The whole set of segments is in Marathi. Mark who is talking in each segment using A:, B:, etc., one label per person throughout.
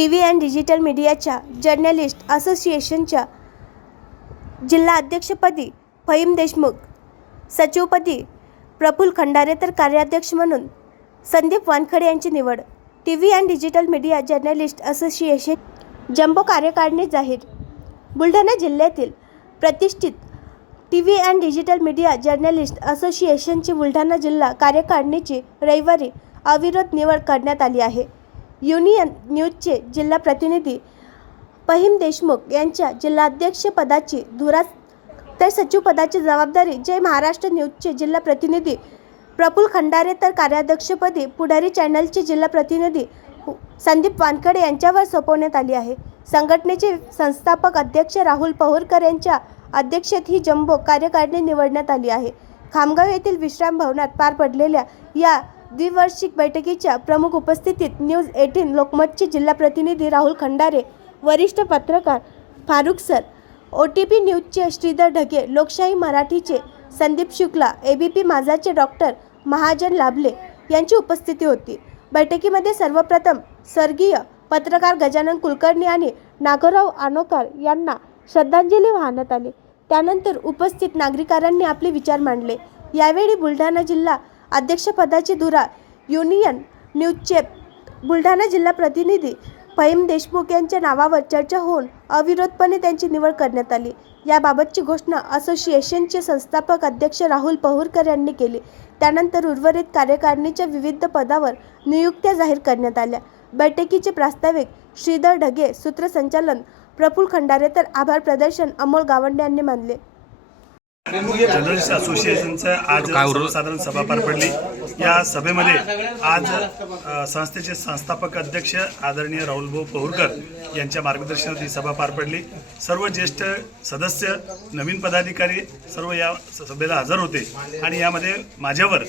A: टी व्ही अँड डिजिटल मीडियाच्या जर्नलिस्ट असोसिएशनच्या जिल्हा अध्यक्षपदी फहीम देशमुख सचिवपदी प्रफुल खंडारे तर कार्याध्यक्ष म्हणून संदीप वानखडे यांची निवड. T V and digital media journalist association jumbo कार्यकारिणी जाहीर. बुलढाणा जिल्ह्यातील प्रतिष्ठित T V and digital media journalist असोसिएशनची बुलढाणा जिल्हा कार्यकारिणीची रविवारी अविरोध निवड करण्यात आली आहे. युनियन न्यूजचे जिल्हा प्रतिनिधी पहिम देशमुख यांच्या जिल्हाध्यक्षपदाची धुरा तर सचिवपदाची जबाबदारी जय महाराष्ट्र न्यूजचे जिल्हा प्रतिनिधी प्रफुल खंडारे तर कार्याध्यक्षपदी पुढारी चॅनलचे जिल्हा प्रतिनिधी संदीप वानकडे यांच्यावर सोपवण्यात आली आहे. संघटनेचे संस्थापक अध्यक्ष राहुल पहोरकर यांच्या अध्यक्षतेत ही जम्बो कार्यकारिणी निवडण्यात आली आहे. खामगाव येथील विश्राम भवनात पार पडलेल्या या द्विवार्षिक बैठकीच्या प्रमुख उपस्थितीत न्यूज एटीन लोकमतचे जिल्हा प्रतिनिधी राहुल खंडारे वरिष्ठ पत्रकार Farukh sir O T P न्यूजचे Shridhar Dhage Lokshahi मराठीचे Sandeep Shukla A B P माझाचे doctor Mahajan लाभले यांची उपस्थिती होती. बैठकीमध्ये सर्वप्रथम स्वर्गीय पत्रकार गजानन कुलकर्णी आणि नागोराव आनोकर यांना श्रद्धांजली वाहण्यात आली. त्यानंतर उपस्थित नागरिकांनी आपले विचार मांडले. यावेळी बुलढाणा जिल्हा अध्यक्षपदाची धुरा युनियन न्यूजचे बुलढाणा जिल्हा प्रतिनिधी फहीम देशमुख यांच्या नावावर चर्चा होऊन अविरोधपणे त्यांची निवड करण्यात आली. याबाबतची घोषणा असोसिएशनचे संस्थापक अध्यक्ष राहुल पहुरकर यांनी केली. त्यानंतर उर्वरित कार्यकारिणीच्या विविध पदावर नियुक्त्या जाहीर करण्यात आल्या. बैठकीचे प्रास्ताविक श्रीधर ढगे सूत्रसंचालन प्रफुल्ल खंडारे तर आभार प्रदर्शन अमोल गावंडे यांनी मानले.
B: जर्नलिस्ट असोसिएशनचं आज सर्वसाधारण सभा पार पडली. या सभेमध्ये आज संस्थेचे संस्थापक अध्यक्ष आदरणीय राहुलभाऊ पहुरकर यांच्या मार्गदर्शनात ही सभा पार पडली. सर्व ज्येष्ठ सदस्य नवीन पदाधिकारी सर्व या सभेला हजर होते. आणि यामध्ये माझ्यावर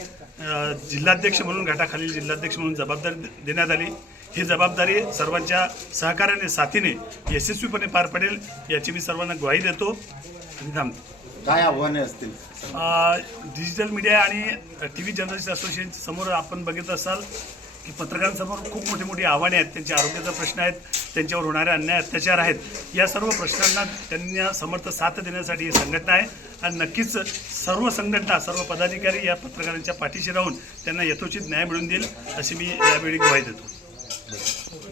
B: जिल्हाध्यक्ष म्हणून घाटाखालील जिल्हाध्यक्ष म्हणून जबाबदारी देण्यात आली. ही जबाबदारी सर्वांच्या सहकार्याने साथीने यशस्वीपणे पार पडेल याची मी सर्वांना ग्वाही देतो. आणि थांबतो.
C: काय आव्हाने असतील?
B: डिजिटल मीडिया आणि टी व्ही जर्नलिस्ट असोसिएशन समोर आपण बघित असाल की पत्रकारांसमोर खूप मोठी मोठी आव्हाने आहेत. त्यांच्या आरोग्याचा प्रश्न आहेत त्यांच्यावर होणारे अन्याय अत्याचार आहेत. या सर्व प्रश्नांना त्यांना समर्थ साथ देण्यासाठी ही संघटना आहे. आणि नक्कीच सर्व संघटना सर्व पदाधिकारी या पत्रकारांच्या पाठीशी राहून त्यांना यथोचित न्याय मिळवून देईल अशी मी यावेळी ग्वाही देतो.